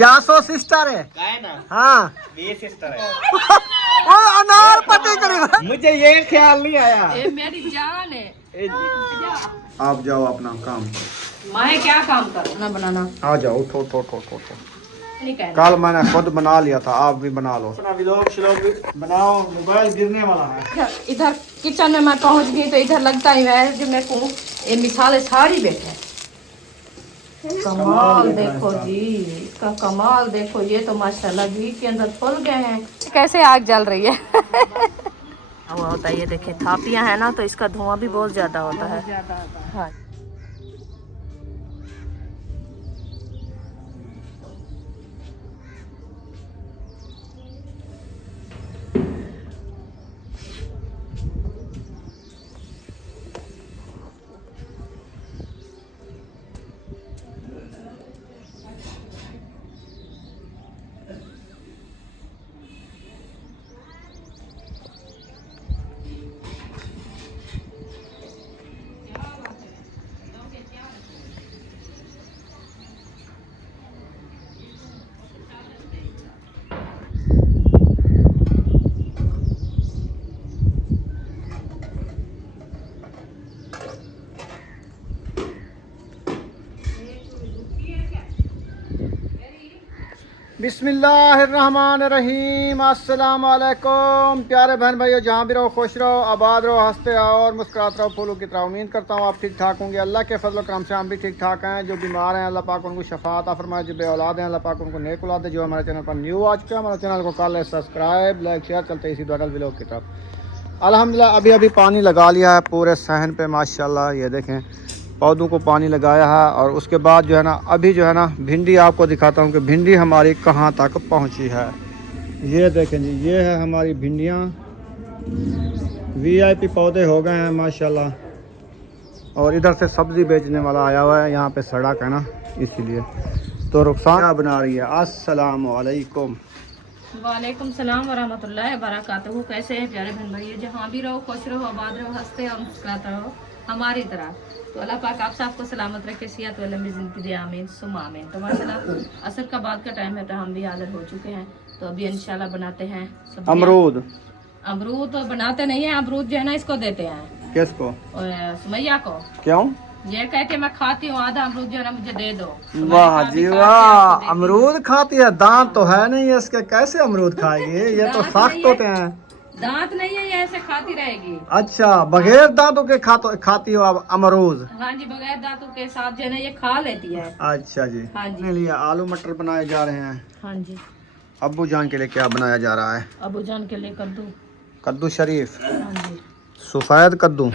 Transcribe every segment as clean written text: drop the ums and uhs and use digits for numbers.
यासो sister है ना। हाँ ये सिस्टर है। ओ अनार पति करीब मुझे ये ख्याल नहीं आया। ये मेरी जान है। आप जाओ अपना काम मैं क्या काम करना बनाना। आ जाओ उठो उठो उठो उठो उठो। नहीं कहना। कल मैंने खुद बना लिया था, आप भी बना लो। अपना व्लॉग श्लॉग भी बनाओ, मोबाइल गिरने वाला है। इधर किचन में मैं पहुंच गई तो इधर लगता ही है कि मैं को ये मिसाले सारी बैठे। कमाल देखो जी, इसका कमाल देखो। ये तो माशाल्लाह घी के अंदर फूल गए हैं। कैसे आग जल रही है। हुआ होता है ये देखिए, थापियां है ना तो इसका धुआं भी बहुत ज्यादा होता है। हाँ बिस्मिल्लाहिर्रहमानिर्रहीम। अस्सलाम वालेकुम प्यारे बहन भाइयों, जहाँ भी रहो खुश रहो, आबाद रहो, हंसते रहो और मुस्कुराते रहो, फूलों की तरह। उम्मीद करता हूँ आप ठीक ठाक होंगे। अल्लाह के फजल करम से हम भी ठीक ठाक हैं। जो बीमार हैं अल्लाह पाक उनको शफात अता फरमाए, जो बे औलाद हैं अल्लाह पाक उनको नेक औलाद दे। जो हमारे चैनल पर न्यू आ चुके हैं, हमारे चैनल को कर ले सब्सक्राइब, लाइक शेयर। चलते इसी द्वारा व्लॉग की तरफ। अल्हम्दुलिल्लाह अभी अभी पानी लगा लिया है पूरे सहन पे माशाल्लाह। ये देखें पौधों को पानी लगाया है। और उसके बाद जो है ना, अभी जो है ना भिंडी आपको दिखाता हूँ कि भिंडी हमारी कहाँ तक पहुँची है। ये देखें जी, ये है हमारी भिंडियाँ। VIP पौधे हो गए हैं माशाल्लाह। और इधर से सब्ज़ी बेचने वाला आया हुआ है, यहाँ पे सड़क है ना इसीलिए। तो रुखसाना बना रही है। अस्सलाम वालेकुम। वालेकुम सलाम वरहमतुल्लाहि वबरकातुहू। कैसे हैं प्यारे बहन भाई, जहाँ भी रहो खुश रहो, आबाद रहो, हंसते और मुस्कुराते रहो हमारी तरह। तो अल्लाह पाक आप सबको सलामत रखे, सेहत व लंबी ज़िंदगी दे, आमीन सुम आमीन। तो माशाल्लाह असर का बाद का टाइम है तो हम भी हाजिर हो चुके हैं। तो अभी इंशाल्लाह बनाते हैं अमरूद। अमरूद तो बनाते नहीं है, अमरूद जो है ना इसको देते हैं। किसको? और सुमैया को। क्यों? ये कहते मैं खाती हूँ, आधा अमरूद जो है ना मुझे दे दो। तो वाह जी वाह, अमरूद खाती है। दांत तो है नहीं इसके, कैसे अमरूद खाएगी? ये तो सख्त होते हैं। दांत नहीं है, ये ऐसे खाती रहेगी। अच्छा, बगैर दांतों के खाती हो आप अमरूद? हाँ जी, बगैर दांतों के साथ जो है ना ये खा लेती है। अच्छा जी। हाँ जी। अपने लिए आलू मटर बनाए जा रहे हैं। हाँ जी। अब्बू जान के लिए क्या बनाया जा रहा है? अबू जान के लिए कद्दू। कद्दू शरीफ, हाँ जी। सफेद कद्दू,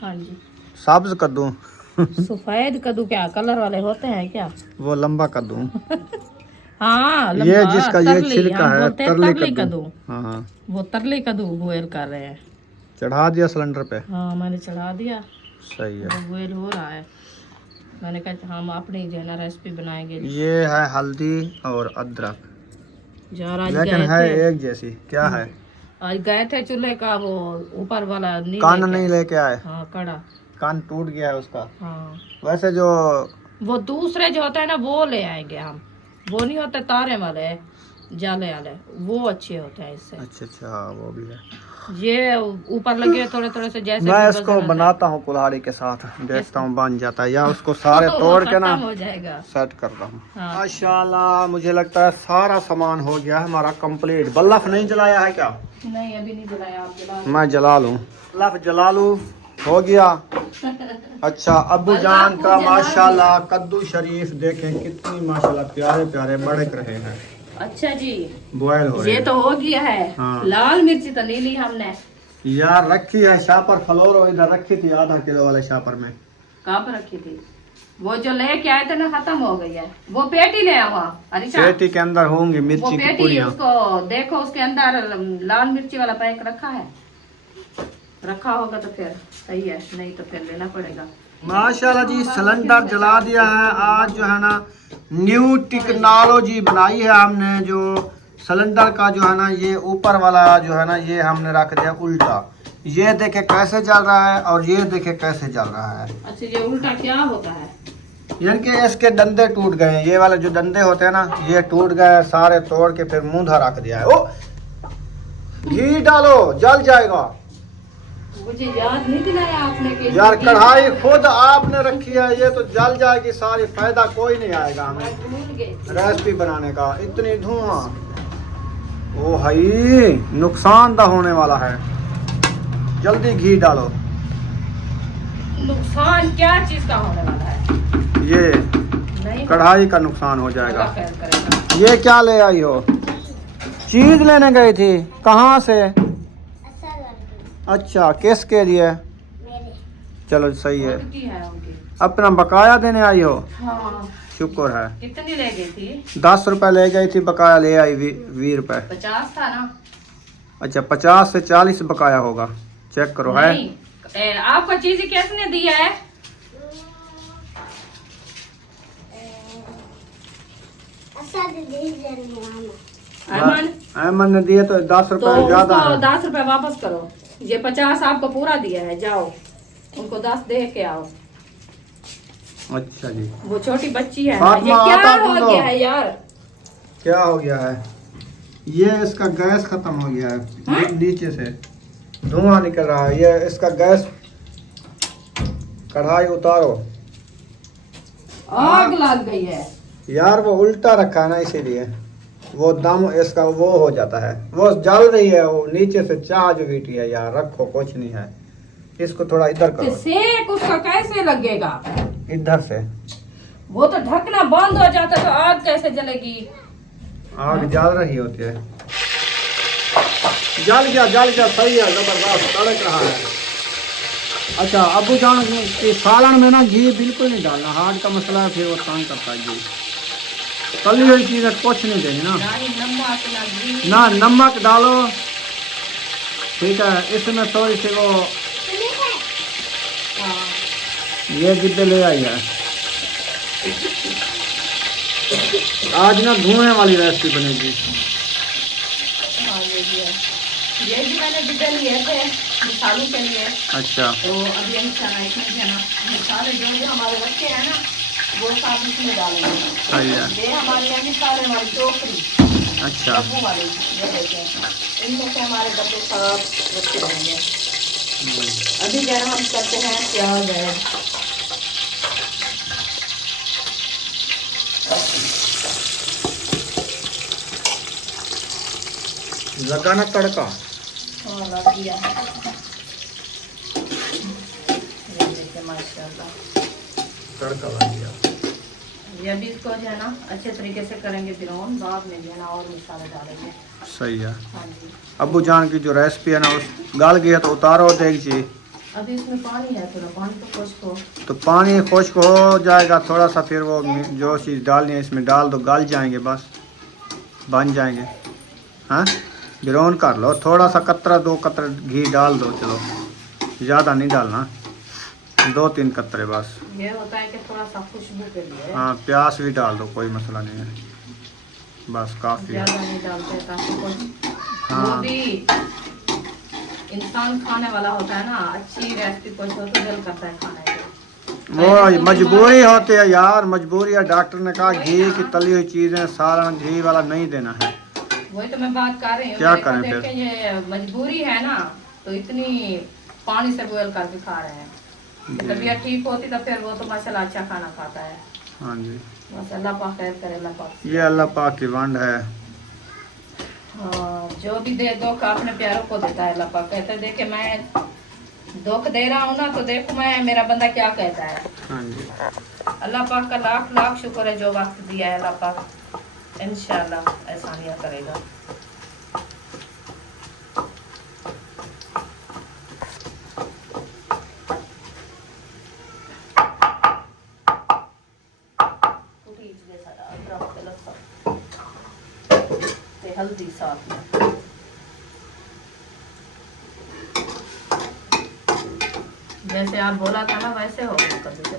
हाँ जी। सब्ज कद्दू। सफेद कद्दू क्या कलर वाले होते हैं क्या? वो लंबा कद्दू। हाँ ये लंबा, जिसका ये तरली, छिलका हम है, बोलते हैं तरली तरली कद्दू। कद्दू। हाँ हाँ। वो तरली कद्दू बॉयल कर रहे हैं। चढ़ा दिया सिलेंडर पे? हाँ मैंने चढ़ा दिया। सही है। वो बॉयल हो रहा है। मैंने कहा हम अपनी जो है ना रेसिपी बनाएंगे। ये है हल्दी और अदरक, जरा लेकिन है एक जैसी। क्या है? आज गए थे चूल्हे का वो ऊपर वाला कान नहीं लेके आए? हाँ कड़ा कान टूट गया है उसका। हाँ। वैसे जो वो दूसरे जो होते हैं ना वो ले आएंगे हम। वो नहीं होते तारे वाले जाले वाले, वो अच्छे होते हैं इससे। अच्छा अच्छा, वो भी है। ये ऊपर लगे थोड़े थोड़े से जैसे मैं इसको बनाता हूँ कुल्हाड़ी के साथ, देखता हूँ बन जाता है या उसको सारे तोड़ के ना हो जाएगा। सेट करता हूँ। हाँ। माशाल्लाह मुझे लगता है सारा सामान हो गया है हमारा कंप्लीट। बल्लफ नहीं जलाया है क्या? नहीं अभी नहीं जलाया, आप जला। मैं जला लूँ, बल्लफ जला लूँ। हो गया। अच्छा, अब्बू जान का माशाल्लाह कद्दू शरीफ देखें कितनी माशाल्लाह प्यारे प्यारे बढ़ रहे हैं। अच्छा जी, बॉयल हो रहे ये हैं। तो हो गया है। हाँ। लाल मिर्ची तो नहीं ली हमने यार, रखी है शापर फ्लोरो, इधर रखी थी आधा किलो वाले शापर में। कहाँ पर रखी थी? वो जो लेके आए थे ना खत्म हो गई है। वो पेटी ले आओ। पेटी के अंदर होंगी वो मिर्ची की पेटी पुड़ियाँ। उसको देखो, उसके अंदर लाल मिर्ची वाला पैक रखा है। रखा होगा तो फिर सही है, नहीं तो फिर लेना पड़ेगा। माशाल्लाह जी, सिलेंडर जला दिया है। आज जो है ना न्यू टेक्नोलॉजी बनाई है हमने। जो सिलेंडर का जो है ना ये ऊपर वाला जो है ना ये हमने रख दिया उल्टा। ये देखे कैसे जल रहा है और ये देखे कैसे जल रहा है। अच्छा, ये उल्टा क्या होता है? यानी कि इसके डंडे टूट गए हैं, ये वाले जो डंडे होते हैं ना ये टूट गए सारे, तोड़ के फिर मुंह रख दिया है। ओ घी डालो जल जाएगा। मुझे याद नहीं दिलाया आपने कि यार कढ़ाई खुद आपने रखी है, ये तो जल जाएगी सारी, फायदा कोई नहीं आएगा हमें मैं भूल गई। रेसिपी बनाने का। इतनी धुआं, ओ भाई नुकसानदा होने वाला है, जल्दी घी डालो। नुकसान क्या चीज का होने वाला है? ये नहीं कढ़ाई का नुकसान हो जाएगा। अल्लाह खैर करेगा। ये क्या ले आई हो? चीज लेने गई थी, कहाँ से? अच्छा किसके लिए? चलो सही है, उनकी है उनकी। अपना बकाया देने आई हो? हाँ। शुक्र है। कितनी ले गई थी? 10 रुपए ले गई थी, बकाया ले आई 20 रुपए। 50 था ना? अच्छा 50 से 40 बकाया होगा, चेक करो है। नहीं, आपको चीज किसने दिया है? अमन अहमद ने दिए तो 10 तो रुपए ज्यादा उसको है। 10 रुपए वापस करो। ये 50 आपको पूरा दिया है, जाओ उनको 10 दे के आओ। अच्छा जी, वो छोटी बच्ची है। फातिमा, ये क्या आटा हो गूंदो। गया है यार? क्या हो गया है? ये इसका गैस खत्म हो गया है, नीचे से धुआं निकल रहा है, ये इसका गैस। कढ़ाई उतारो। आग लग गई है यार वो उल्टा रखा है ना, इसीलिए वो दम इसका वो हो जाता है, वो जल रही है, वो नीचे से चाह जो बीटी है। यार रखो, कुछ नहीं है, इसको थोड़ा इधर तो करो, सेक उसका कैसे लगेगा? इधर से। वो तो ढकना बंद हो जाता तो आग कैसे जलेगी? आग जल रही होती है। जल गया सही है, जबरदस्त तड़क रहा है। अच्छा अबू जान की सालन में ना घी बिल्कुल नहीं डालना, हार्ट का मसला है, फिर वो तंग करता है घी। तली हुई चीज़ कुछ नहीं देनी ना, ना ही नमक ना घी। ना नमक डालो, ठीक है। इसमें थोड़ी सी वो हाँ। ये डिब्बे ले आई है। आज ना धुएं वाली रेसिपी बनेगी। हाँ, ये भी है। ये भी मैंने डिब्बे लिए थे मसालों के लिए। अच्छा तो अभी हम इसमें है ना मसाले जो भी हमारे रखे हैं ना वो सब इसमें डालेंगे। सही है। ये हमारे यहाँ मसाले हमारी टोकरी अच्छा डब्बू वाली ये देते हैं, इनमें से हमारे डब्बे सब रखे रहेंगे। अभी जरा हम करते हैं प्याज ऐड। लगाना तड़का। हाँ, लग गया। ये देखिए माशाल्लाह तड़का लग गया। ये भी इसको जो है ना अच्छे तरीके से करेंगे ब्राउन, बाद में जो है ना और मसाले डालेंगे। सही है। हाँ जी। अबू जान की जो रेसिपी है ना उस गल गई है तो उतारो देख अभी इसमें पानी है, थोड़ा पानी तो खुश्क हो। तो पानी खुश्क हो जाएगा थोड़ा सा, फिर वो जो चीज़ डालनी है इसमें डाल दो, गल जाएंगे, बस बन जाएंगे। हाँ ब्राउन कर लो, थोड़ा सा कतरा 2 कतरे घी डाल दो, चलो ज़्यादा नहीं डालना, 2-3 कतरे बस। ये होता है कि थोड़ा सा खुशबू के लिए। हाँ प्याज भी डाल दो, कोई मसला नहीं है, बस काफ़ी है। ज्यादा नहीं डालते ताकि कुछ हाँ। वो भी इंसान खाने वाला होता है ना, अच्छी रेसिपी कुछ हो तो दिल करता है खाने को। वो मजबूरी होती है यार, मजबूरी है। डॉक्टर ने कहा घी की तली हुई चीज़ें सालन घी वाला नहीं देना है। वही तो मैं बात कर रही हूँ। क्या करें फिर? देखें ये मजबूरी है ना, तो इतनी पानी से बॉयल करके खा रहे हैं। तबीयत ठीक होती तो फिर वो तो माशाल्लाह अच्छा खाना खाता है। हाँ जी, बस अल्लाह पाक खैर करे, अल्लाह पाक। ये अल्लाह पाक की वंड है। हाँ, जो भी दे दो का अपने प्यारों को देता है अल्लाह पाक। कहते हैं देखे मैं दुख दे रहा हूँ ना तो देखो मैं मेरा बंदा क्या कहता है। हाँ जी, अल्लाह पाक का लाख लाख शुक्र है जो वक्त दिया है, अल्लाह पाक इंशाल्लाह एहसानियाँ करेगा। हल्दी साथ में जैसे आप बोला था ना वैसे हो गया कद्दू।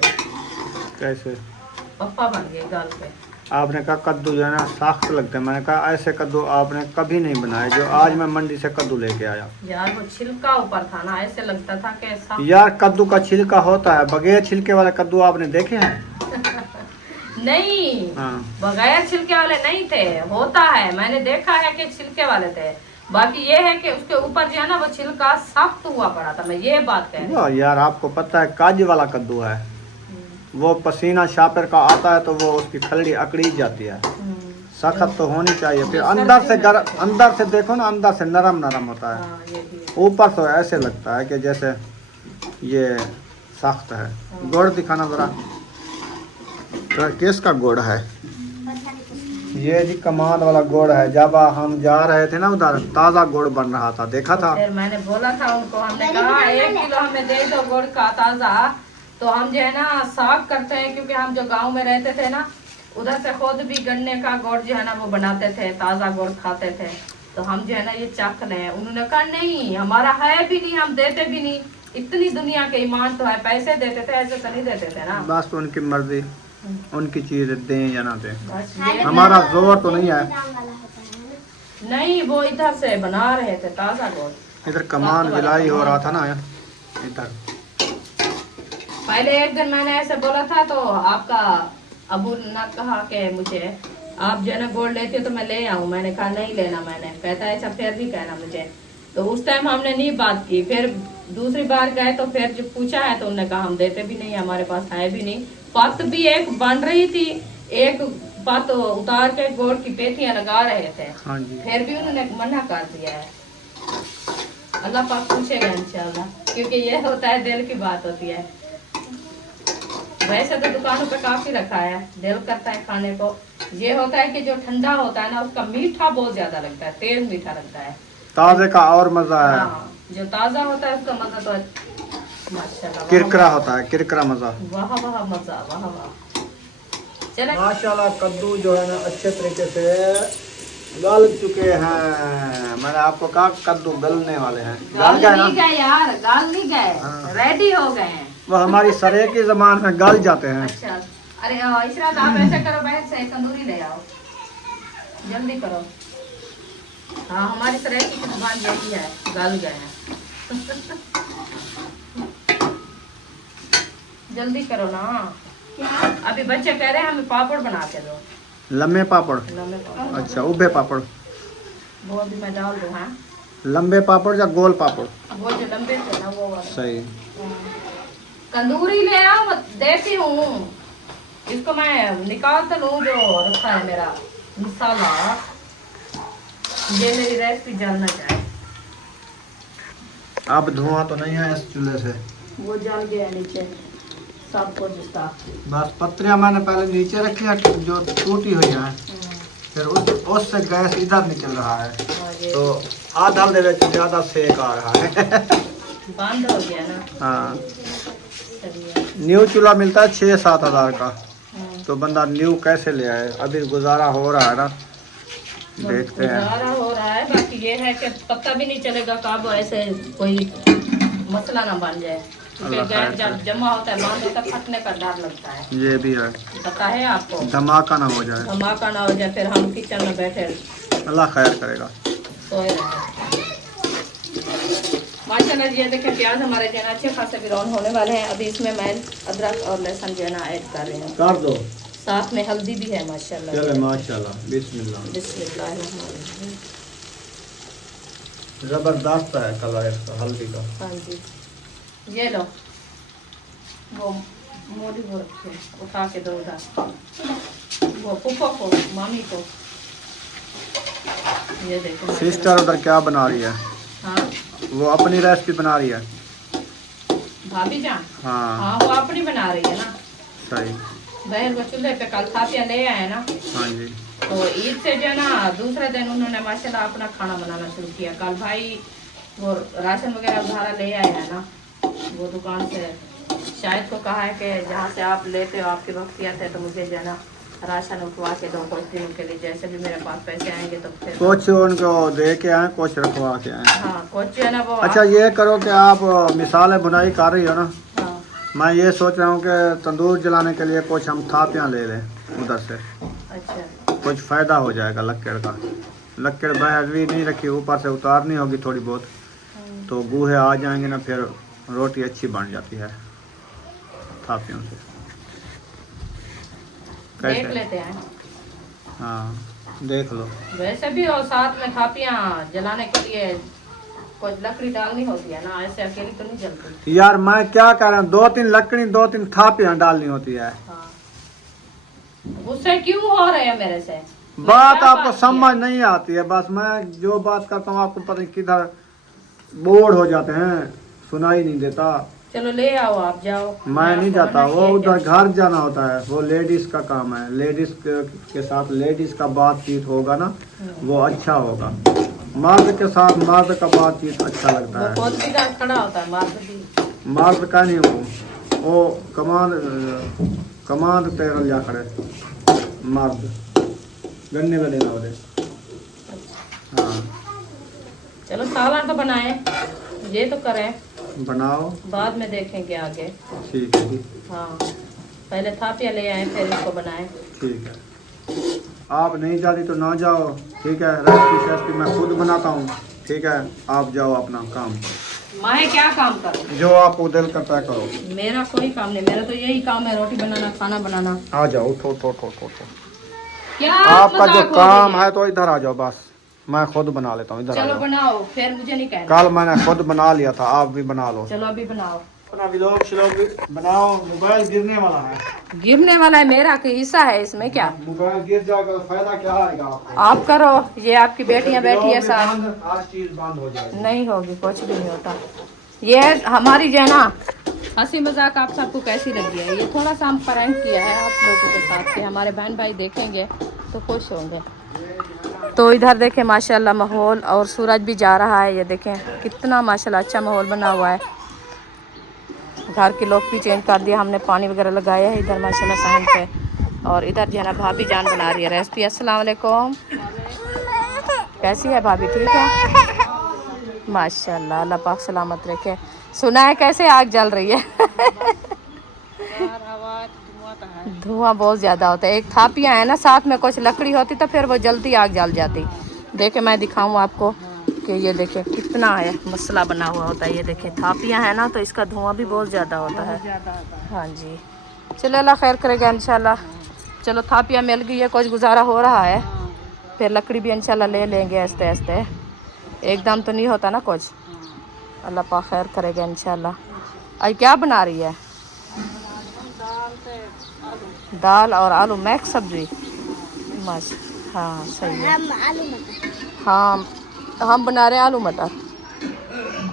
कैसे? पप्पा बन गए गाल पे। आपने कहा कद्दू जो है ना सख्त लगता है, मैंने कहा ऐसे कद्दू आपने कभी नहीं बनाए जो आज मैं मंडी से कद्दू लेके आया। यार वो छिलका ऊपर था ना, ऐसे लगता था कि यार कद्दू का छिलका होता है, बगैर छिलके वाले कद्दू आपने देखे हैं? नहीं, हाँ। बगैर छिलके वाले नहीं थे, होता है, मैंने देखा है कि छिलके वाले थे। बाकी ये है कि उसके ऊपर जो है ना वो छिलका सख्त हुआ पड़ा था, मैं ये बात कह रही हूँ। वाह यार, आपको पता है काजी वाला कद्दू है, वो पसीना शापर का आता है तो वो उसकी खलड़ी अकड़ी जाती है, सख्त तो होनी चाहिए। फिर अंदर से देखो ना, अंदर से नरम नरम होता है, हाँ, ये भी है। ऊपर तो ऐसे लगता है कि जैसे ये सख्त है। गुड़ दिखाना जरा, तो किसका गुड़ है? ये जी कमान वाला गुड़ है। जब हम जा रहे थे ना उधर, ताज़ा गुड़ बन रहा था, देखा था। फिर मैंने बोला था उनको, हमने कहा 1 किलो हमें दे दो गुड़ का ताज़ा। तो हम जो है ना साग करते हैं, क्योंकि हम जो गांव में रहते थे ना, उधर से खुद भी गन्ने का गुड़ जो है ना वो बनाते थे, ताज़ा गुड़ खाते थे। तो हम जो है ना ये चख लें, उन्होंने कहा नहीं हमारा है भी नहीं, हम देते भी नहीं। इतनी दुनिया के ईमान तो है, पैसे देते थे, ऐसे तो नहीं देते थे ना। बस उनकी मर्जी, उनकी चीज दें या ना दें, बस ये हमारा जोर तो नहीं है। नहीं, वो इधर से बना रहे थे ताज़ा गुड़। इधर कमान विलाई हो रहा था ना इधर। पहले एक दिन मैंने ऐसे बोला था तो आपका अबू ने कहा कि मुझे आप जो है ना गोल्ड लेते हो तो मैं ले आऊं। मैंने कहा नहीं लेना, मैंने कहता है अच्छा फिर भी कहना मुझे। तो उस टाइम हमने नहीं बात की। फिर दूसरी बार गए तो फिर जब पूछा है तो उन्होंने कहा हम देते भी नहीं, हमारे पास है भी नहीं। पत भी एक बन रही थी, एक पत उतार के गोड़ की पेटियां लगा रहे थे, हाँ जी। फिर भी उन्होंने मना कर दिया है। अल्लाह पाक पूछेगा इंशाल्लाह, क्योंकि ये होता है दिल की बात होती है। वैसे तो दुकानों पे काफी रखा है, दिल करता है खाने को। ये होता है कि जो ठंडा होता है ना उसका मीठा बहुत ज्यादा लगता है, तेज मीठा लगता है। ताजे का और मजा है। हाँ, जो ताजा होता है उसका मजा तो माशाल्लाह किरकरा होता है, किरकरा मजा। वाह वाह मजा, वाह वाह। चले माशाल्लाह कद्दू जो है ना अच्छे तरीके से गल चुके हैं। मैंने आपको कहा कद्दू गलने वाले हैं। गाल गल गए ना? नहीं गए यार, गाल नहीं गए, हाँ। रेडी हो गए हैं। वो हमारी सरे की जबान में गल जाते हैं। अच्छा, अरे इशरात आप ऐसा करो, बहन से तंदूरी ले आओ, जल्दी करो। हाँ, हमारी तरह की जुबान यही है, गल गए हैं। जल्दी करो ना, अभी बच्चे कह रहे हैं हमें पापड़ बना के दो। लम्बे पापड़? लंबे पापड़, अच्छा, उभे पापड़। वो अभी मैं डाल दूँ। हाँ, लंबे पापड़ या गोल पापड़? वो जो लंबे थे ना वो वाले। सही। तंदूरी ले आओ, देती हूँ इसको, मैं निकाल तो लूँ जो रखा है मेरा मसाला। ये मेरी रेसिपी जानना चाहे। अब धुआं तो नहीं है इस चूल्हे से? वो जल गया नीचे सब कुछ इसका। बस पत्रियां मैंने पहले नीचे रखी है जो टूटी हुई है, फिर उससे गैस इधर निकल रहा है, तो आधा दे ज्यादा सेक आ रहा है। बंद हो गया ना। हाँ, सही है। न्यू चूल्हा मिलता है 6-7 हज़ार का, तो बंदा न्यू कैसे ले आए? अभी गुजारा हो रहा है ना, देखते हैं। गुजारा हो रहा है, बाकी ये है कि पता भी नहीं चलेगा कब ऐसे कोई मसला ना बन जाए, क्योंकि अल्लाह गैस खैर जब जमा होता है बंद होता है, फटने का डर लगता है। ये भी है, पता है आपको, धमाका ना हो जाए। धमाका ना हो जाए, फिर हम किचन में बैठे अल्लाह खैर करेगा। सोए रहे। माशाल्लाह ये देखें प्याज हमारे जो है ना अच्छे खासे ब्राउन होने वाले हैं। अभी इसमें मैं अदरक और लहसुन जो है ना ऐड कर रही हूँ, कर दो। साथ में हल्दी भी है माशाल्लाह। चले माशाल्लाह, बिस्मिल्लाह। बिस्मिल्लाहिर्रहमानिर्रहीम। जबरदस्त है कलर इसका हल्दी का। हाँ जी, ये लो, वो मोदी वो रखिए, उठा के दो उधर, वो पुप्पो को, मामी को। ये देखो सिस्टर उधर क्या बना रही है? हाँ, वो अपनी रेसिपी बना रही है। भाभी जान, हाँ हाँ वो अपनी बना रही है ना। सही। बहन वो चूल्हे पे कल थापिया ले आए ना, हाँ जी। तो ईद से जो है ना दूसरे दिन उन्होंने माशाल्लाह अपना खाना बनाना शुरू किया। कल भाई वो राशन वगैरह उधारा ले आए हैं ना वो दुकान से, शायद को कहा है कि जहाँ से आप लेते हो आपके वक्त आते हैं तो मुझे जो है ना राशन उठवा के दो कुछ दिनों के लिए, जैसे भी मेरे पास पैसे आएंगे तो फिर कुछ उनको दे के आए, कुछ रखवा के आए। हाँ कुछ जो है ना वो अच्छा ये करो कि आप मिसाल बुनाई कर रही हो ना, हाँ, मैं ये सोच रहा हूँ कि तंदूर जलाने के लिए कुछ हम थापियाँ ले लें उधर से, अच्छा कुछ फ़ायदा हो जाएगा लक्कड़ का। लक्कड़ भी नहीं रखी, ऊपर से उतारनी होगी थोड़ी बहुत, तो गूहे आ जाएंगे ना, फिर रोटी अच्छी बन जाती है थापियों से। देख लेते हैं। हाँ देख लो। वैसे भी और साथ में थापियाँ जलाने के लिए कुछ लकड़ी डालनी होती है ना, ऐसे अकेली तो नहीं जलती। यार मैं क्या कह रहा हूँ, 2-3 लकड़ी 2-3 थापियाँ डालनी होती है। हाँ। गुस्से क्यों हो रहे हैं मेरे से? बात क्या आपको बात समझ नहीं आती है, बस मैं जो बात करता हूँ आपको पता नहीं किधर बोर्ड हो जाते हैं, सुनाई नहीं देता। चलो ले आओ, आप जाओ। मैं नहीं जाता, वो ये उधर घर जाना होता है, वो लेडीज का काम है। लेडीज के साथ लेडीज का बातचीत होगा ना, वो अच्छा होगा। मर्द के साथ मर्द का बातचीत अच्छा लगता वो है। खुद भी खड़ा होता है, मर्द भी। मर्द का नहीं, वो कमांड तेरल जा खड़े मर्द गन्ने में देना होते। हाँ चलो सालन तो बनाए, ये तो करें, बनाओ, बाद में देखेंगे आगे। ठीक है जी। हाँ पहले थापियाँ ले आए फिर इसको बनाए। ठीक है, आप नहीं जाती तो ना जाओ, ठीक है। रेसिपी मैं खुद बनाता हूँ, ठीक है। आप जाओ अपना काम। मैं क्या काम करूँ? जो आपको दिल करता है करो। मेरा कोई काम नहीं, मेरा तो यही काम है, रोटी बनाना, खाना बनाना। आ जाओ, उठो उठो उठो उठो। क्या आपका जो मजाक हो काम रही है तो इधर आ जाओ, बस मैं खुद बना लेता हूँ। इधर आ चलो जाओ। बनाओ, फिर मुझे नहीं कहना। कल मैंने खुद बना लिया था, आप भी बना लो। चलो अभी बनाओ। अपना व्लॉग श्लॉग बनाओ। मोबाइल गिरने वाला है। गिरने वाला है, मेरा की हिस्सा है इसमें क्या? मोबाइल गिर जाएगा तो फायदा क्या आएगा आपको? आप करो, ये आपकी बेटियां बैठी है साथ। आज चीज बंद हो जाएगी। नहीं होगी, कुछ भी नहीं होता। ये हमारी जो है ना हंसी मजाक आप सबको कैसी लगी है? ये थोड़ा सा हम प्रैंक किया है आप लोगों के साथ कि हमारे बहन भाई देखेंगे तो खुश होंगे। तो इधर देखें माशाल्लाह माहौल, और सूरज भी जा रहा है। ये देखें कितना माशाल्लाह अच्छा माहौल बना हुआ है। घर के लोग भी चेंज कर दिया हमने, पानी वगैरह लगाया है इधर माशाल्लाह सहन पे। और इधर जो है ना भाभी जान बना रही है रेसिपी। अस्सलाम वालेकुम, कैसी है भाभी? ठीक है माशाल्लाह, अल्लाह पाक सलामत रखे। सुना है कैसे आग जल रही है? धुआं बहुत ज़्यादा होता है। एक थापियाँ है ना, साथ में कुछ लकड़ी होती तो फिर वो जल्दी आग जल जाती। देखे मैं दिखाऊं आपको कि ये देखें कितना है मसला बना हुआ होता है। ये देखें थापियाँ है ना, तो इसका धुआं भी बहुत ज़्यादा होता है। हाँ जी, चलो अल्लाह खैर करेगा इंशाल्लाह। चलो थापियाँ मिल गई है, कुछ गुजारा हो रहा है, फिर लकड़ी भी इंशाल्लाह ले लेंगे आस्ते आस्ते। एकदम तो नहीं होता ना कुछ, अल्लाह पाक खैर करेगा इंशाल्लाह। आज क्या बना रही है? दाल और आलू मैक्स सब्जी। मस्त, हाँ सही है। हाँ हम बना रहे हैं आलू मटर।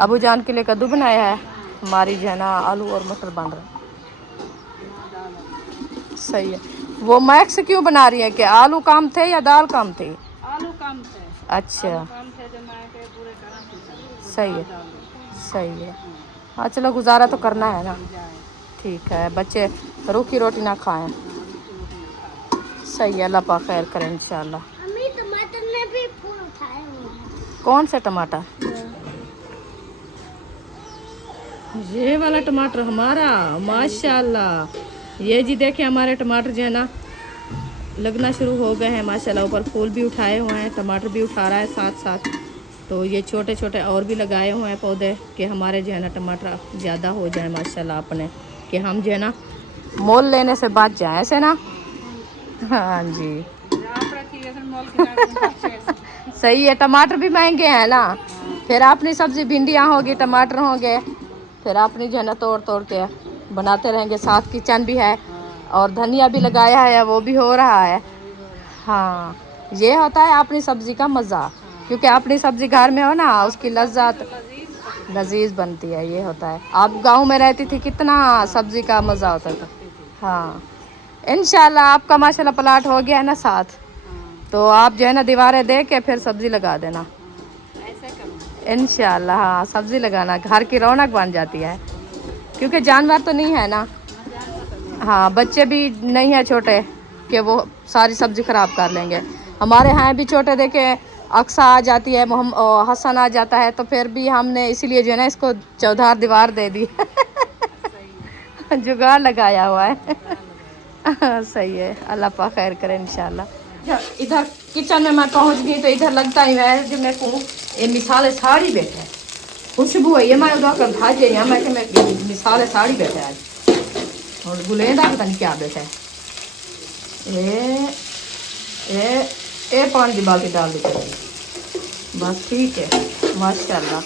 अबू जान के लिए कद्दू बनाया है, हमारी जो है ना आलू और मटर बन रहे। सही है। वो मैक्स क्यों बना रही है? कि आलू कम थे या दाल कम थी? आलू कम थे। अच्छा कम थे जो मैं के पूरे तरह सही है, सही है। हाँ चलो गुजारा तो करना है ना। ठीक है, बच्चे रूखी रोटी ना खाएं। सही है, अल्लाह पाक खैर करें इंशाल्लाह। टमाटर ने भी फूल उठाए हुए हैं। कौन सा टमाटर? ये वाला टमाटर हमारा, माशाल्लाह। ये जी देखे हमारे टमाटर जो है ना लगना शुरू हो गए हैं माशाल्लाह। ऊपर फूल भी उठाए हुए हैं, टमाटर भी उठा रहा है साथ साथ। तो ये छोटे छोटे और भी लगाए हुए हैं पौधे कि हमारे जो है ना टमाटर ज़्यादा हो जाए माशाल्लाह अपने, कि हम जो है ना मोल लेने से बच जाए, ऐसे ना। हाँ जी सही है। टमाटर भी महंगे हैं ना, फिर अपनी सब्जी भिंडियाँ होगी, टमाटर होंगे, फिर अपनी जो है ना तोड़ तोड़ के बनाते रहेंगे। साथ किचन भी है और धनिया भी लगाया है, वो भी हो रहा है। हाँ ये होता है अपनी सब्जी का मज़ा, क्योंकि अपनी सब्जी घर में हो ना उसकी लज्जत लजीज बनती है। ये होता है। आप गांव में रहती थी, कितना सब्जी का मज़ा होता था। हाँ इंशाल्लाह आपका माशाल्लाह प्लाट हो गया है ना साथ, तो आप जो है ना दीवारें दे के फिर सब्जी लगा देना इंशाल्लाह। हाँ सब्जी लगाना, घर की रौनक बन जाती है, क्योंकि जानवर तो नहीं है ना। हाँ बच्चे भी नहीं है छोटे कि वो सारी सब्जी ख़राब कर लेंगे। हमारे यहाँ भी छोटे देखे अक्सा आ जाती है, हसन आ जाता है, तो फिर भी हमने इसीलिए जो है ना इसको चौधार दीवार दे दी जुगाड़ लगाया हुआ है सही है, अल्लाह पाक खैर करे इंशाल्लाह। इधर किचन में मैं पहुंच गई तो इधर लगता ही है जो मेरे को ये मिसाल साड़ी बैठे खुशबू है। ये मैं उधर कर भाज यहाँ मैं मिसाल साड़ी बैठे आज, और गुलेंदा पता नहीं क्या बैठे है। ये पानी की बाल्टी डाल दी बस ठीक है माशाल्लाह।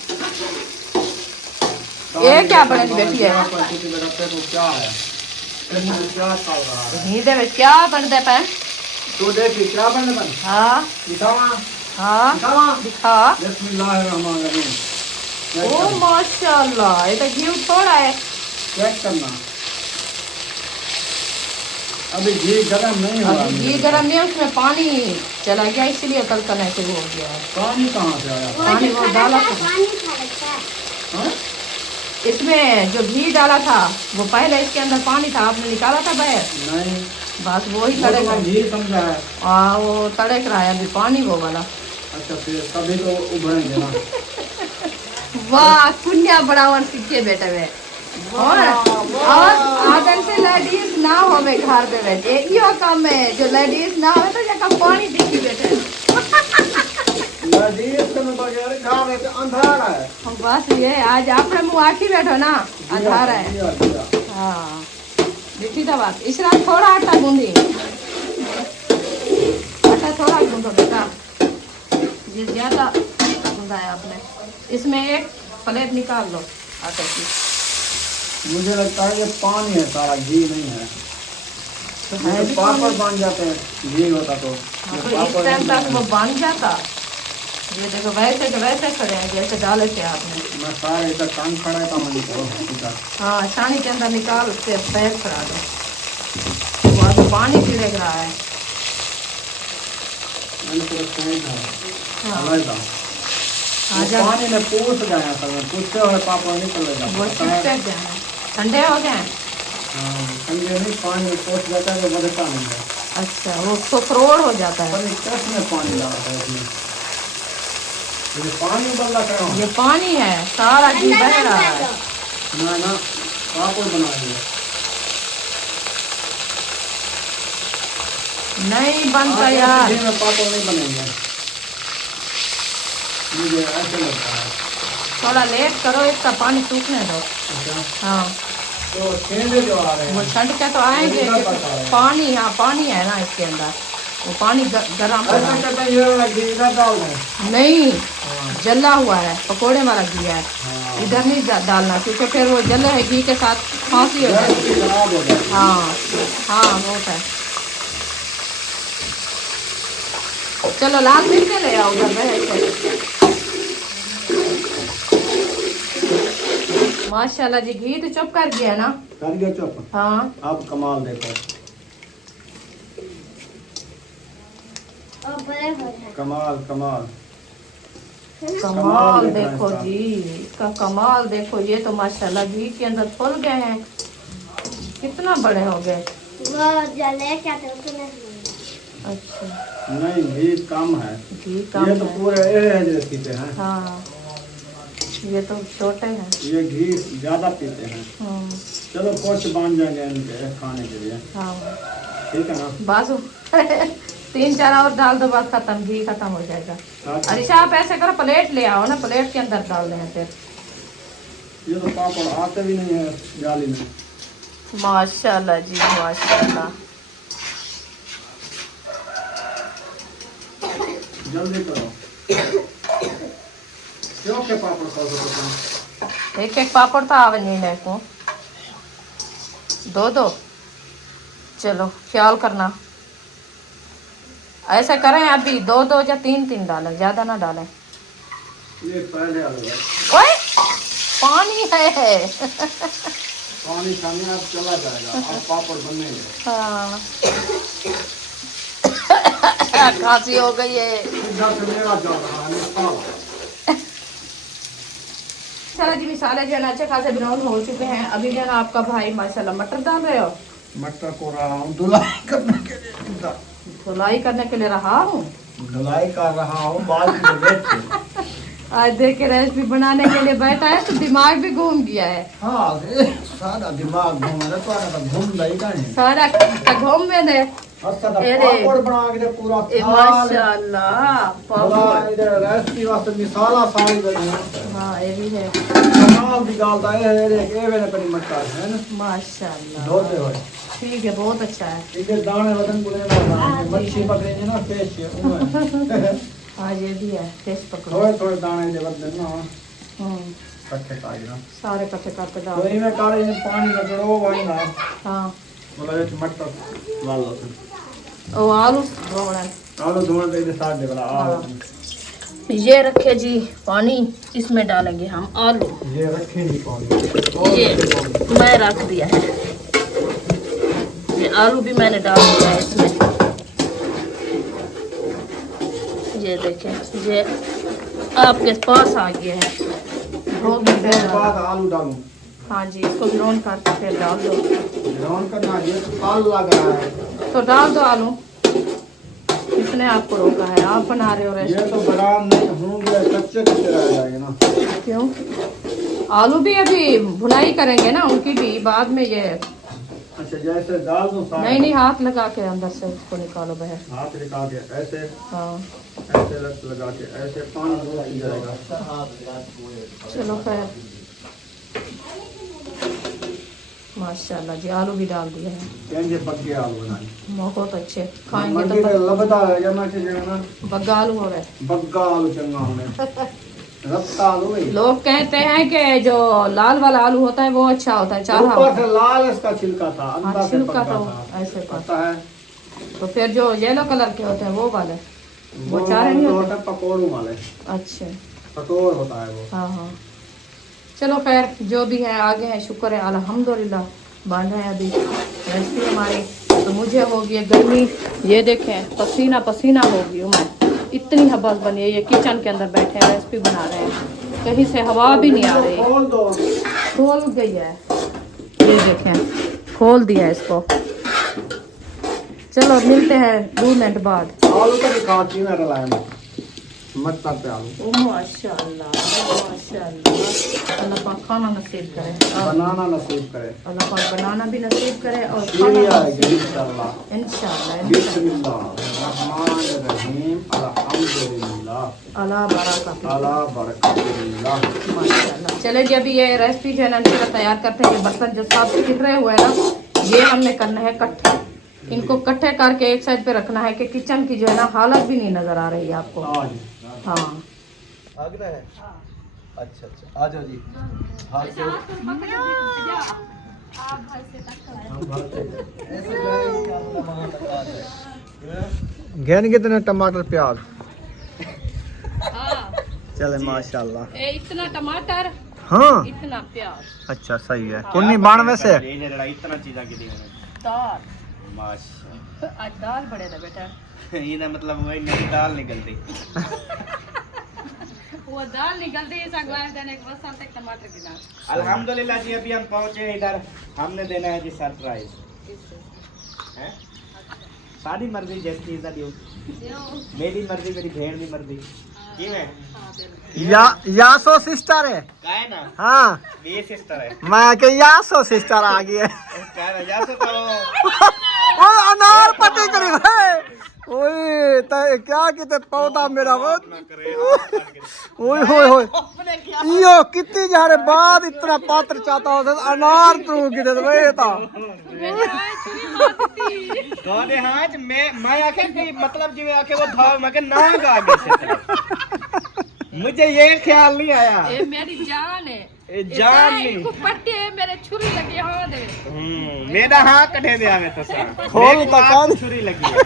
ये क्या बनेगी बेटी है क्या है क्या चल रहा है हीदे में क्या बनता है पैन तो देखिए क्या बनने बन हाँ दिखावा हाँ दिखावा दिखा बिस्मिल्लाहिर्रहमानिर्रहीम ओ माशाल्लाह ये तो घी थोड़ा है चेक करना अभी घी गरम नहीं हुआ अभी घी गरम नहीं है उसमें पानी चला गया इसलिए कलकना शुरू हो गया है। पानी कहाँ से आया पानी वो डाला था पानी खा रखा है। हाँ? इसमें जो घी डाला था वो पहले इसके अंदर पानी था आपने निकाला था बाहर नहीं बस वो ही वो तड़क तो घी समझा है वो तड़क रहा है अभी पानी वो वाला। अच्छा फिर तभी तो उभरेंगे ना वाह कुन्या बराबर सीखे बेटे में और आदर से लेडीज ना होवे घर पे बैठे यो काम है जो लेडीज ना होवे तो जका पानी दिखी बैठे लजीज के में बगैर खा रहे थे अंधारा है बस ये आज आपने मुँह आखी बैठो ना अंधार है दिया, दिया। हाँ देखी तो बात इस रात थोड़ा आटा गूंदी आटा थोड़ा गूंदो बेटा ये ज्यादा गूंदा है आपने। इसमें एक प्लेट निकाल लो आटे की मुझे लगता है ये पानी है सारा घी नहीं है तो ये है तो भी पापड़ पानी। बन जाते हैं घी होता तो हाँ, ये तो इस पापड़ टाइम नहीं तक वो बने। बन जाता। ये देखो वैसे के वैसे खड़े हैं जैसे डाले थे आपने। मैं सारे इधर कान खड़ा था मैंने तो इधर हाँ छानी के अंदर निकाल के पैर खड़ा दो बहुत पानी छिड़क रहा है। मैंने पूरा सही था हाँ अलग था हाँ वो जब पानी में पूछ गए असल में पूछते हुए पापड़ निकल वो जाता सूख है गए हैं ठंडे हो गए हैं। हाँ ठंडे नहीं पानी में पूछ जाता है वो बदलता नहीं है अच्छा वो तो करोड़ हो जाता है। पर कैसे में पानी डालता है इसमें ये पानी बदला क्या ये पानी है सारा घी बह रहा है। ना ना पापड़ बना दिया नहीं बनता यार घी में पापड़ नहीं बनेंगे मुझे ऐसे लगता है थोड़ा लेट करो इसका पानी सूखने दो। अच्छा हाँ तो छेंदे जो आ रहे वो हैं छंट के तो आएंगे इधर कि पड़ता है। पानी हाँ पानी है ना इसके अंदर वो पानी गर्म ऐसा करते हैं ये वाला घी इधर डाल दें नहीं हाँ जला हुआ है पकोड़े वाला घी है हाँ इधर नहीं डालना क्योंकि फिर वो जले है घी के साथ फांसी हो गैस जाएगी। की खराब हो जाए हाँ हाँ वो है। चलो लाल मिर्च ले आओ घर में ऐसे। माशाल्लाह जी घी तो चुप कर गया ना। कर गया चुप हाँ आप कमाल देखो और बड़े हो जाए। कमाल कमाल कमाल देखना देखो इसका। जी इसका कमाल देखो ये तो माशाल्लाह घी के अंदर फूल गए हैं कितना बड़े हो गए। वो जले क्या थे उसने अच्छा नहीं घी कम है घी कम ये तो है। पूरे एज पीते हैं हाँ ये तो छोटे हैं। ये घी ज्यादा पीते हैं चलो कुछ बन जाएंगे इनके खाने के लिए हाँ ठीक है ना बाजू 3-4 और डाल दो बस खत्म घी खत्म हो जाएगा। अच्छा, अरिशा आप ऐसे करो प्लेट ले आओ ना प्लेट के अंदर डाल दें फिर। ये तो पापड़ आते भी नहीं है जाली में माशाल्लाह जी माशाल्लाह जल्दी करो क्यों के पापड़ खाओ तो एक एक पापड़ तो आवे नहीं मेरे को दो चलो ख्याल करना ऐसा करें अभी 2 या 3 डालें ज्यादा ना डालें। ये पहले आ गया ओए पानी है पानी खाने अब चला जाएगा अब पापड़ बनेंगे हाँ खांसी हो गई है। इधर से मेरा जा रहा है मसाला चलो जी मिसाले जो है ना अच्छे खासे ब्राउन हो चुके हैं। अभी जो है ना आपका भाई माशाल्लाह मटर डाल रहे हो। मटर को रहा हूँ धुलाई करने के लिए इधर धुलाई करने के लिए रहा हूँ धुलाई कर रहा हूँ बाल की जगह पे। आज देख के रेसिपी बनाने के लिए बैठा है तो दिमाग भी घूम गया है हाँ ये सारा दिमाग घूम रहा तो घूम रही का नहीं सारा घूम में दे। अच्छा तो अरे। पापड़ बना के पूरा ए माशाल्लाह पापड़ इधर रेसिपी वास्ते मिसाला सारी बनी है हाँ ये भी है कमाल दी गाल दा ए रे के वेने पनी मटर है ना माशाल्लाह धोते हुए ठीक है, बहुत अच्छा है। इधर दाने वतन बुले ना मच्छी पकड़ेंगे ना फिश हाँ ये भी है, फिश पकड़ो। थोड़े थोड़े दाने दे वतन ना हम्म, इकट्ठे काट ना सारे इकट्ठे करके तो डाल। इनमें काले में पानी रगड़ो भाई ना हाँ मतलब ये मटर डाल लो ओ आलू धोना है। आलू धोने के साथ दे वाला हाँ। ये रखे जी पानी, इसमें डालेंगे हम आलू। ये रखे नहीं पानी ये मैं रख दिया है, ये आलू भी मैंने डाल दिया है इसमें। ये देखें, ये आपके पास आ गया है। धो के फिर उसके बाद आलू डालूं हाँ जी, इसको ग्राउंड करके फिर डाल दो। ग्राउंड करना ये तो काल लग रहा है तो डाल दो आलू, किसने आपको रोका है? आप बना रहे हो ये रेसिपी। तो बराम नहीं होंगे कच्चे कच्चे रह जाएंगे ना क्यों? आलू भी अभी भुनाई करेंगे ना उनकी भी बाद में। ये अच्छा जैसे डाल दूं सारे नहीं नहीं, हाथ लगा के अंदर से उसको निकालो बाहर। हाथ लगा के ऐसे हाँ ऐसे लगा के ऐसे पानी दूर पी जाएगा चलो खैर, माशाल्लाह जी, आलू भी डाल दिया है। केंगे पक्के आलू बनाए बहुत अच्छे खाएंगे मंडी तो में लबदा है या मैं चीज़ ना बग्गा आलू हो गए। बग्गा आलू चंगा होने रफ्ता आलू है लोग कहते हैं कि जो लाल वाला आलू होता है वो अच्छा होता है, चारा ऊपर होता से लाल इसका छिलका था है। अंदर हाँ, से छिलका पक्का तो था ऐसे पता है तो फिर जो येलो कलर के होते हैं वो वाले, वो वो चारे नहीं होते। होता है पकौड़ों वाले अच्छे पकौड़ होता है वो हाँ हाँ, चलो खैर जो भी है आगे है, शुक्र है अल्हम्दुलिल्लाह। बन रहे हैं अभी रेसिपी हमारी। तो मुझे हो गई है गर्मी, ये देखें पसीना पसीना हो गई हूँ मैं, इतनी हबस बनी है। ये किचन के अंदर बैठे हैं, रेसिपी बना रहे हैं, कहीं से हवा भी नहीं आ रही। खोल दो खोल गई है, ये देखें खोल दिया है इसको। चलो मिलते हैं 2 मिनट बाद। आलू का दिखाती मैं रलाया मत पे आलू ओ माशाल्लाह माशाल्लाह, अल्लाह पाक खाना नसीब करे और बनाना नसीब करे अल्लाह पाक बनाना भी नसीब करे और ये खाना आएगी इंशाल्लाह इंशाल्लाह बिस्मिल्लाहिर्रहमानिर्रहीम अल्हम्दुलिल्लाह अला बरकत अला बरकतिल्लाह माशाल्लाह। चले जी, अभी ये रेसिपी जो है ना इनका तैयार करते हैं। ये बर्तन जो साफ छिड़ हुए हैं ना, ये हमने करना है इकट्ठे। इनको इकट्ठे करके एक साइड पे रखना है कि किचन की जो है ना हालत भी नहीं नजर आ रही है आपको। आज हाँ आगरा है अच्छा अच्छा आ जाओ जी हाथ से घेन कितने टमाटर प्याज चले माशाल्लाह इतना टमाटर, हाँ इतना प्याज, अच्छा सही है कुन्नी बाण वैसे इतना चीज़ा की दाल। माशा आज दाल बड़े ना बेटा, ये मतलब वही नई दाल निकलती वो दाल निकलती है सगवार देने के बाद तक टमाटर की दाल। अल्हम्दुलिल्लाह जी, अभी हम पहुंचे इधर, हमने देना है जी सरप्राइज है। सारी मर्जी जैसी इधर दी मेरी मर्जी मेरी भेड़ की मर्जी की है यासो सिस्टर है का है ना हाँ ये सिस्टर है मैं के यासो सिस्टर आ गई है क्या है जा से तो ओ अनार पट्टी करी भाई ओए ते क्या किते पौधा मेरा वो ओए होए होए इयो कितनी जारे बाद इतना पात्र चाहता हो अनार तू किते भाई ता गाने हां मैं आखे कि मतलब जिਵੇਂ आखे वो था मैं के ना गा गए मुझे ये ख्याल नहीं आया ये मेरी जान है, ये जान नहीं इनको पट्टी है, मेरे छुरी लगी हाँ दे। मेरा हाँ कटे दिया मैं तो सा खोल मेरी मकान। बात छुरी लगी है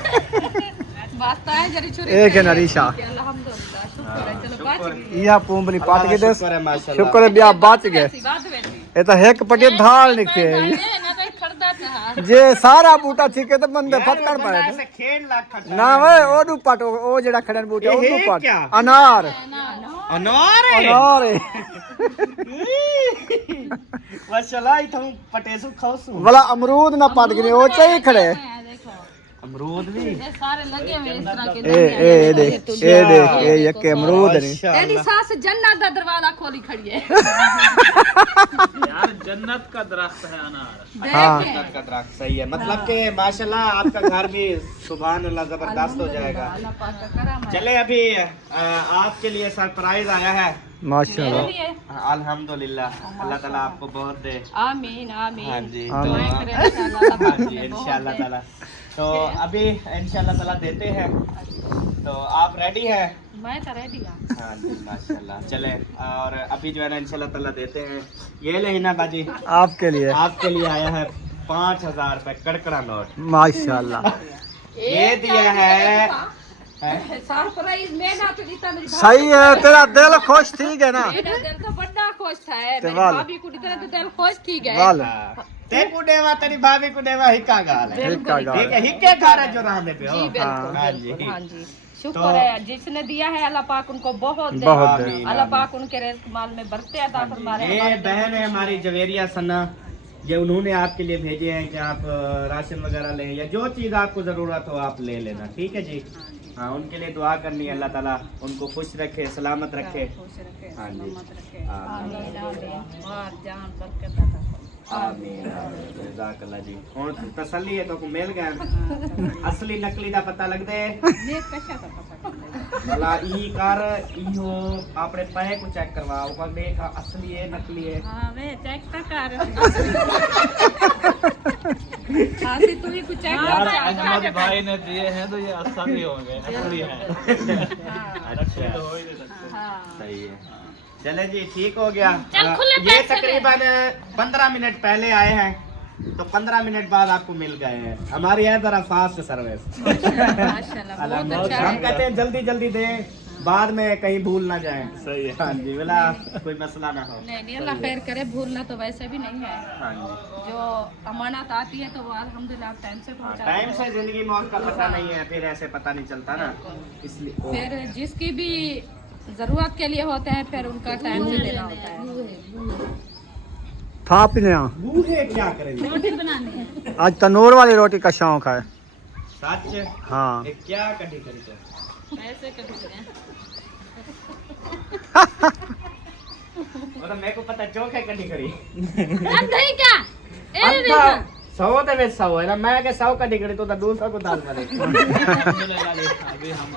वास्ता है जरी छुरी एक है नरीशा अल्हम्दुलिल्लाह, शुक्र है। चलो बच गई या पुंबली पाट के दस शुक्र है माशाल्लाह शुक्र है बिया बच गए ऐसी बात बेटी ये तो एक पटे धाल निकले ना तो खड़दा था जे सारा बूटा छिके तो बंदे फटकड़ पड़े ऐसे खेल लाख ना वे ओडू पट ओ जेड़ा खड़न बूटे ये ओडू पट क्या? अनार अनार है अनार है माशाल्लाह इथों पटेसु खाओसु वाला अमरूद ना पट गने ओ चाहिए खड़े देखो अमरूद भी ये सारे लगे हुए इस तरह के ए देख ये यके अमरूद ने तेरी सास जन्नत का दरवाजा खोली खड़ी है यार जन्नत का दरख्त है अनार। हाँ जन्नत का दरख्त सही है मतलब कि माशाल्लाह आपका घर भी सुभान अल्लाह जबरदस्त हो जाएगा। अल्लाह पाक का करम है। चले अभी आपके लिए सरप्राइज आया है माशाल्लाह। लिए अल्हम्दुलिल्लाह, अल्लाह ताला आपको बहुत दे। आमीन आमीन। हाँ जी, आमीन। दुआएं करें इंशाल्लाह हाँ जी, इंशाल्लाह ताला। तो अभी इंशाल्लाह ताला देते हैं, तो आप रेडी हैं? मैं तो रेडी हूँ। हाँ जी, माशाल्लाह। चले, और अभी जो है ना इंशाल्लाह ताला देते हैं। ये ले हिना बाजी, आपके लिए आपके लिए आया है 5000 रुपए कड़कड़ा नोट। माशाल्लाह। ये दिया है सरप्राइज मेरा तो जितना मेरी सही है, तेरा दिल खुश ठीक है ना? मेरा दिल तो बड़ा खुश था है। ते मेरी वाल। भाभी को इतना तो दिल खुश ठीक है। वाल ते कुडेवा तेरी भाभी कुडेवा हिक्का गाल है। हिक्का गाल ठीक है, हिक्के घर है जो राहने पे हो। जी बिल्कुल हाँ बिल्कुल, जी। हाँ जी। शुक्र है जिसने दिया है, अल्लाह पाक उनको बहुत दे। बहुत दे। आमीन, अल्लाह पाक उनके रिज़्क़ माल में बरकत अता फरमाए। ये बहन है हमारी जवेरिया सना, ये उन्होंने आपके लिए भेजे हैं कि आप राशन वगैरह लें या जो चीज़ आपको ज़रूरत हो आप ले लेना। ठीक है जी। हाँ, उनके लिए दुआ करनी है, अल्लाह ताला उनको खुश रखे, सलामत रखे। खुश रखे, हाँ जी। सलामत रखे। आमीन। आमीन, आमीन। मार जान बरकत अता फरमाए। आमीन, आमीन। जज़ाकल्लाह जी। हुण तसल्ली है तो को मिल गए, असली नकली दा पता लग दे। ये कशा का पता चलेगा। भला ई कर इहो अपने पैर को चेक करवाओ, पर देख असली है नकली है। हाँ मैं चेक तो कर आसी तू ही कुछ चेक यार कर। अहमद भाई ने दिए हैं तो ये असली होंगे, असली हैं। अच्छा, तो हो ही नहीं सकते। हाँ सही है। चले जी, ठीक हो गया। चल, खुले ये पैसे दे। तकरीबन 15 मिनट पहले आए हैं, तो 15 मिनट बाद आपको मिल गए हैं। हमारी है जरा फास्ट सर्विस। माशाल्लाह बहुत अच्छा हम है। कहते हैं जल्दी जल्दी दें, बाद में कहीं भूल ना जाए। सही है। हाँ जी, बोला कोई मसला ना हो। नहीं नहीं, अल्लाह खैर करे, भूलना तो वैसे भी नहीं है। हाँ जी। जो अमानत आती है तो वो अल्हम्दुलिल्लाह टाइम से पहुंचा टाइम से जिंदगी मौत का पता नहीं है, फिर ऐसे पता नहीं चलता ना, इसलिए फिर जिसकी भी जरूरत के लिए होते हैं फिर उनका टाइम से देना होता है। था पीने बूढ़े क्या करेंगे। रोटी बनानी है। आज तनूर वाली रोटी का शौक है। सच हाँ ये क्या कटी करी तो ऐसे कभी करें। वो तो मेरे को पता चौक है कटी करी। नहीं क्या अंधा 100 दे में 100 है ना, मैं के 100 कटी करी तो 200 को दाल मारे। अभी हम